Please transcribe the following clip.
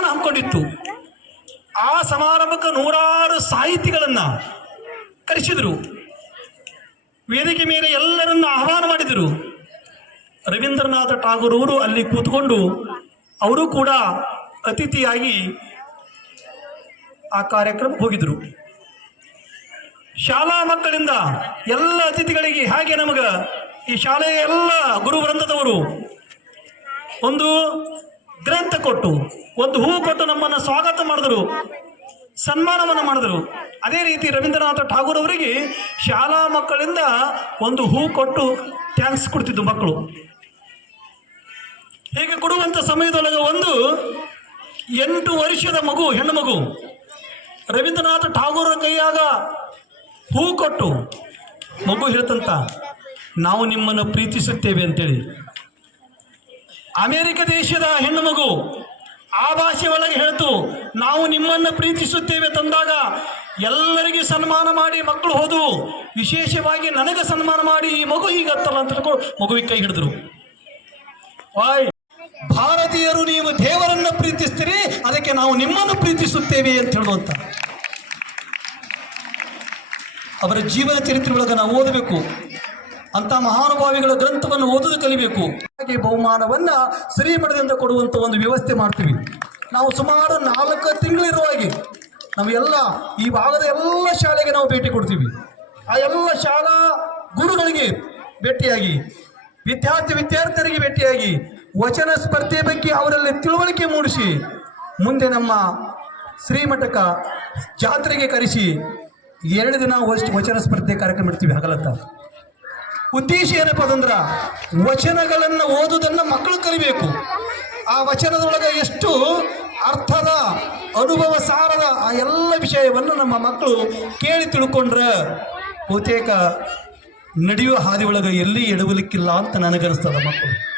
ಸನ್ಮಾನ ಹಮ್ಮಿಕೊಂಡಿತ್ತು ಆ ಸಮಾರಂಭಕ್ಕೆ ನೂರಾರು ಸಾಹಿತಿಗಳನ್ನ ಕರೆಸಿದರು. ವೇದಿಕೆ ಮೇಲೆ ಎಲ್ಲರನ್ನ ಆಹ್ವಾನ ಮಾಡಿದರು. ರವೀಂದ್ರನಾಥ ಟಾಗೂರ್ ಅವರು ಅಲ್ಲಿ ಕೂತ್ಕೊಂಡು ಅವರು ಕೂಡ ಅತಿಥಿಯಾಗಿ ಆ ಕಾರ್ಯಕ್ರಮಕ್ಕೆ ಹೋಗಿದ್ರು. ಶಾಲಾ ಮಕ್ಕಳಿಂದ ಎಲ್ಲ ಅತಿಥಿಗಳಿಗೆ ಹಾಗೆ ನಮಗೆ ಈ ಶಾಲೆಯ ಎಲ್ಲ ಗುರು ಗ್ರಂಥದವರು ಒಂದು ಗ್ರಂಥ ಕೊಟ್ಟು ಒಂದು ಹೂ ಕೊಟ್ಟು ನಮ್ಮನ್ನು ಸ್ವಾಗತ ಮಾಡಿದ್ರು, ಸನ್ಮಾನವನ್ನು ಮಾಡಿದರು. ಅದೇ ರೀತಿ ರವೀಂದ್ರನಾಥ ಠಾಗೂರ್ ಅವರಿಗೆ ಶಾಲಾ ಮಕ್ಕಳಿಂದ ಒಂದು ಹೂ ಕೊಟ್ಟು ಥ್ಯಾಂಕ್ಸ್ ಕೊಡ್ತಿದ್ದು ಮಕ್ಕಳು. ಹೀಗೆ ಕೊಡುವಂಥ ಸಮಯದೊಳಗೆ ಒಂದು ಎಂಟು ವರ್ಷದ ಮಗು, ಹೆಣ್ಣು ಮಗು, ರವೀಂದ್ರನಾಥ ಠಾಗೂರ ಕೈಯಾಗ ಹೂ ಕೊಟ್ಟು ಮಗು ಹೇಳ್ತಂತ, ನಾವು ನಿಮ್ಮನ್ನು ಪ್ರೀತಿಸುತ್ತೇವೆ ಅಂತೇಳಿ. ಅಮೆರಿಕ ದೇಶದ ಹೆಣ್ಣು ಮಗು ಆ ಭಾಷೆ ಒಳಗೆ ಹೇಳ್ತು, ನಾವು ನಿಮ್ಮನ್ನು ಪ್ರೀತಿಸುತ್ತೇವೆ ತಂದಾಗ ಎಲ್ಲರಿಗೆ ಸನ್ಮಾನ ಮಾಡಿ ಮಕ್ಕಳು ಹೋದವು. ವಿಶೇಷವಾಗಿ ನನಗೆ ಸನ್ಮಾನ ಮಾಡಿ ಈ ಮಗು ಹೀಗತ್ತಲ್ಲ ಅಂತ ತಿಳ್ಕೊಂಡು ಮಗುವಿಗೆ ಕೈ ಹಿಡಿದ್ರು. ವಾಯ್. ಭಾರತೀಯರು ನೀವು ದೇವರನ್ನ ಪ್ರೀತಿಸ್ತೀರಿ, ಅದಕ್ಕೆ ನಾವು ನಿಮ್ಮನ್ನು ಪ್ರೀತಿಸುತ್ತೇವೆ ಅಂತ ಹೇಳುವಂತ ಅವರ ಜೀವನ ಚರಿತ್ರೆ ಒಳಗೆ ನಾವು ಓದಬೇಕು. ಅಂತ ಮಹಾನುಭಾವಿಗಳ ಗ್ರಂಥವನ್ನು ಓದುದು ಕಲಿಬೇಕು. ಹಾಗೆ ಬಹುಮಾನವನ್ನ ಶ್ರೀಮಠದಿಂದ ಕೊಡುವಂತ ಒಂದು ವ್ಯವಸ್ಥೆ ಮಾಡ್ತೀವಿ. ನಾವು ಸುಮಾರು ನಾಲ್ಕು ತಿಂಗಳಿರುವಾಗಿ ನಾವೆಲ್ಲ ಈ ಭಾಗದ ಎಲ್ಲ ಶಾಲೆಗೆ ನಾವು ಭೇಟಿ ಕೊಡ್ತೀವಿ. ಆ ಎಲ್ಲ ಶಾಲಾ ಗುರುಗಳಿಗೆ ಭೇಟಿಯಾಗಿ, ವಿದ್ಯಾರ್ಥಿ ವಿದ್ಯಾರ್ಥಿಯರಿಗೆ ಭೇಟಿಯಾಗಿ, ವಚನ ಸ್ಪರ್ಧೆ ಬಗ್ಗೆ ಅವರಲ್ಲಿ ತಿಳುವಳಿಕೆ ಮೂಡಿಸಿ, ಮುಂದೆ ನಮ್ಮ ಶ್ರೀಮಠಕ ಜಾತ್ರೆಗೆ ಕರೆಸಿ, ಎರಡು ದಿನ ವಚ- ವಚನ ಸ್ಪರ್ಧೆ ಕಾರ್ಯಕ್ರಮ ಇಡ್ತೀವಿ ಹಗಲತ್ತ. ಉದ್ದೇಶ ಏನಪ್ಪ ಅದಂದ್ರ ವಚನಗಳನ್ನು ಓದುವುದನ್ನು ಮಕ್ಕಳು ಕಲಿಬೇಕು. ಆ ವಚನದೊಳಗೆ ಎಷ್ಟು ಅರ್ಥದ, ಅನುಭವ ಸಾರದ ಆ ಎಲ್ಲ ವಿಷಯವನ್ನು ನಮ್ಮ ಮಕ್ಕಳು ಕೇಳಿ ತಿಳ್ಕೊಂಡ್ರೆ ಬಹುತೇಕ ನಡೆಯುವ ಹಾದಿ ಒಳಗೆ ಎಲ್ಲಿ ಎಡವಲಿಕ್ಕಿಲ್ಲ ಅಂತ ನನಗನ್ನಿಸ್ತದ ಮಕ್ಕಳು